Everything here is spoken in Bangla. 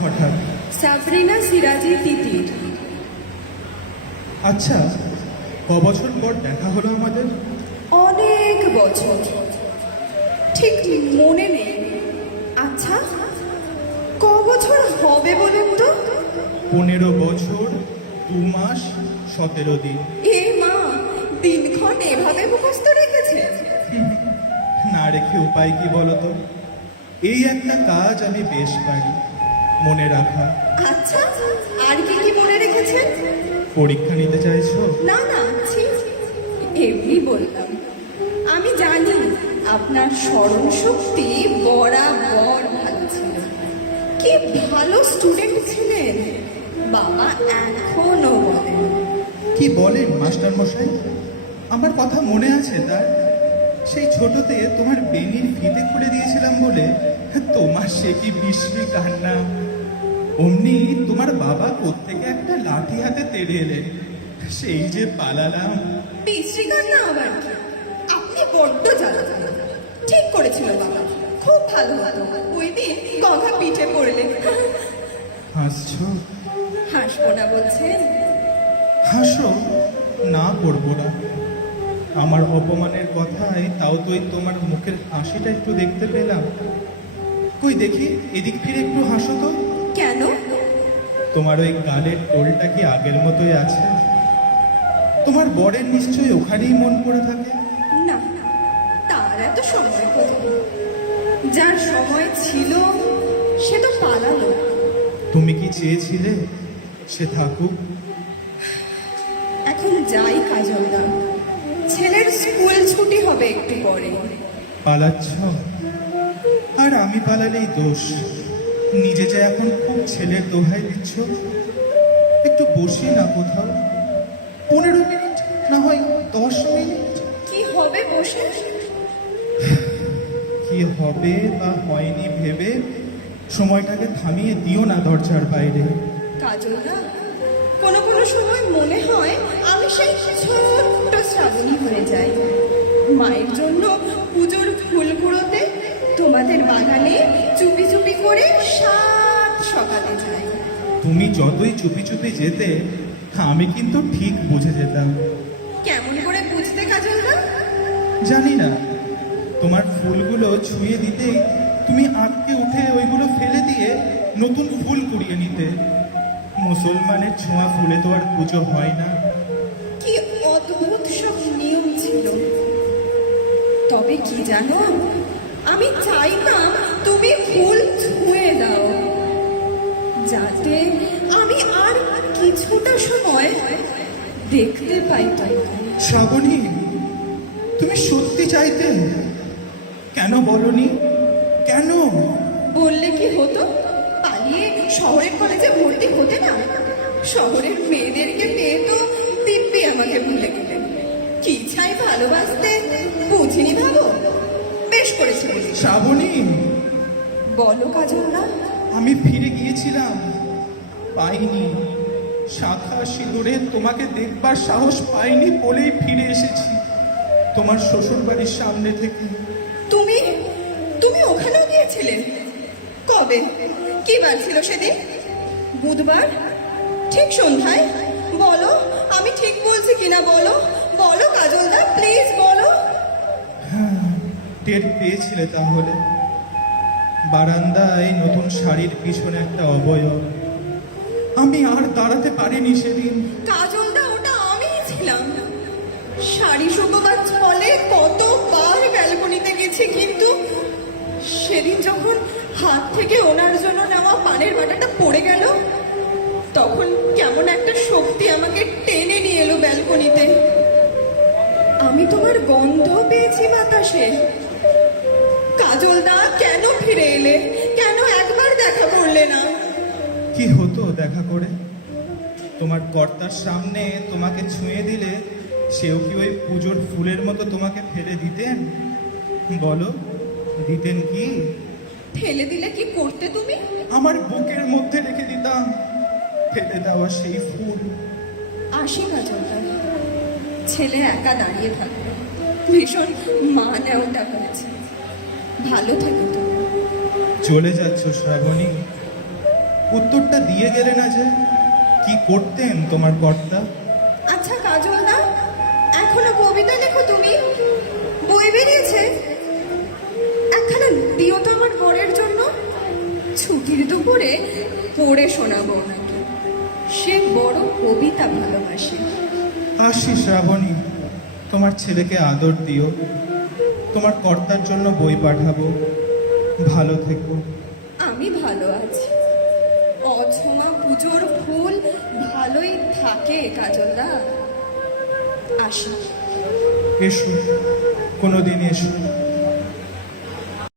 হঠাৎ সাবরিনা সিরাজি তিতির আচ্ছা ক বছর পর দেখা হলো আমাদের? অনেক বছর। ঠিক মনে নেই। আচ্ছা ক বছর হবে বলুন তো? পনেরো বছর দু মাস সতেরো দিন। এ মা দিনক্ষণ এভাবে মুখস্থ রেখেছে? না রেখে উপায় কি বলতো? এই একটা কাজ আমি বেশ পারি। মনে রাখা। আচ্ছা আর কি কি মনে রেখেছেন? পরীক্ষা নিতে চাইছো? না না ছি এমনি বললাম। আমি জানি আপনার স্মরণ শক্তি বরাবর ভালো ছিল। কি ভালো স্টুডেন্ট ছিলেন বাবা এখনও বলেন। কি বলেন মাস্টার মশাই আমার কথা মনে আছে তার সেই ছোটতে তোমার বেনির ফিতে খুলে দিয়েছিলাম বলে তোমার সে কি বিশ্রী কান্না? অমনি তোমার বাবা কোত্থেকে একটা লাঠি হাতে তেড়ে এলেন। সেই যে পালালাম। বিশ্রীকার না আবার আপনি বড্ড জ্বালাতেন ঠিক করেছিল বাবা। খুব ভালো হতো। ওই দিন গঙ্গা পিঠে পড়লে। হাসছো? হাসবো না বলছেন। হাসো? না করব না। আমার অপমানের কথায় তাও তো তোমার মুখের হাসিটা একটু দেখতে পেলাম। কই দেখি এদিক ফিরে একটু হাসো তো। কেন? তোমার ওই গালের টোলটা কি আগের মতোই আছে? তোমার বরের নিশ্চয়ই ওখানেই মন পড়ে থাকে। না তার এত সময় যার সময় ছিল সে তো পালালো। তুমি কি চেয়েছিলে সে থাকুক? এখন যাই কাজল দা ছেলের স্কুল ছুটি হবে একটু পরে। পালাচ্ছ? আর আমি পালালেই দোষ। নিজে যে এখন খুব ছেলের দোহাই দিচ্ছ। একটু বসি না কোথাও। পনেরো মিনিট না হয় দশ মিনিট। কি হবে বসে? কি হবে বা হয়নি ভেবে সময়টাকে থামিয়ে দিও না দরজার বাইরে। কাজল দা কোনো কোনো সময় মনে হয় আমি সেই ছোট্ট শ্রাবণী হয়ে যাই মায়ের জন্য পুজোর ফুল কুড়োতে তোমাদের বাগানে চুপি চুপি করে সাত সকালে যাই তুমি যতই চুপি চুপি যেতে আমি কিন্তু ঠিক বুঝে যেতাম। কেমন করে বুঝতে কাজল দা? জানি না। তোমার ফুলগুলো ছুঁয়ে দিতেই তুমি আটকে উঠে ওইগুলো ফেলে দিয়ে নতুন ফুল কুড়িয়ে নিতে। মুসলমানের ছোঁয়া ফুলে তো আর পুজো হয় না। অদ্ভুত সব নিয়ম ছিল। তবে কি জানো আমি চাইতাম তুমি ফুল ছুঁয়ে দাও। যাতে আমি আর কিছুটা সময় দেখতে পাইতাম শ্রাবণী তুমি সত্যি চাইতে? কেন বলনি? কেন? বললে কি হতো? পালিয়ে শহরের কলেজে ভর্তি হতে না? শহরের মেয়েদেরকে পেয়ে তো দিব্যি আমাকে ভুলে গেলেন কি চাই ভালোবাসতে বুঝিনি ভাবো? বেশ করেছে শ্রাবণী! বলো কাজল না আমি ফিরে গিয়েছিলাম পাইনি। শাখা সিঁদুরে তোমাকে দেখবার সাহস পাইনি বলেই ফিরে এসেছি। তোমার শ্বশুর বাড়ির সামনে থেকে। তুমি? তুমি ওখানেও গিয়েছিলে? কবে? কি বার ছিল সেদিন? বুধবার? ঠিক সন্ধ্যায়? বলো আমি ঠিক বলছি কিনা বলো? বলো কাজলদা প্লিজ বলো। টের পেয়েছিলে তাহলে? বারান্দায় নতুন শাড়ির পিছনে একটা অবয়ব। আমি আর দাঁড়াতে পারিনি সেদিন। কাজলদা ওটা আমিই ছিলাম। শাড়ি শুকোবার ফলে কতবার ব্যালকনিতে গেছি কিন্তু সেদিন যখন হাত থেকে ওনার জন্য নেওয়া পানের বাটাটা পড়ে গেল তখন কেমন একটা শক্তি আমাকে টেনে নিয়ে এলো ব্যালকনিতে। আমি তোমার গন্ধ পেয়েছি বাতাসে। কাজল কাজলদা কেন ফিরে এলে? কেন একবার দেখা করলে না? কি হতো দেখা করে? তোমার কর্তার সামনে তোমাকে ছুঁয়ে দিলে সেও কি ওই পুজোর ফুলের মতো তোমাকে ফেলে দিতেন? বলো দিতেন কি? ফেলে দিলে কি করতে তুমি? আমার বুকের মধ্যে রেখে দিতাম। ফেলে দেওয়া সেই ফুল। আসি না ছেলে একা দাঁড়িয়ে থাকবে ভীষণ মা নেওয়াটা করেছে। ভালো থেকো তুমি। চলে যাচ্ছ শ্রাবণী। উত্তরটা দিয়ে গেলে না যে কি করতেন তোমার কর্তা? আচ্ছা কাজল দা এখনও কবিতা লেখো তুমি? বই বেরিয়েছে। একখানা দিও তো আমার বরের জন্য। ছুটির দুপুরে পড়ে শোনাবো ওনাকে। সে বড় কবিতা ভালোবাসে। আসি শ্রাবণী তোমার ছেলেকে আদর দিও তোমার কর্তার জন্য বই পাঠাবো ভালো থেকো। আমি ভালো আছি। অছমা পুজোর ফুল ভালোই থাকে কাজলদা। আসি। এসো কোনোদিন এসো।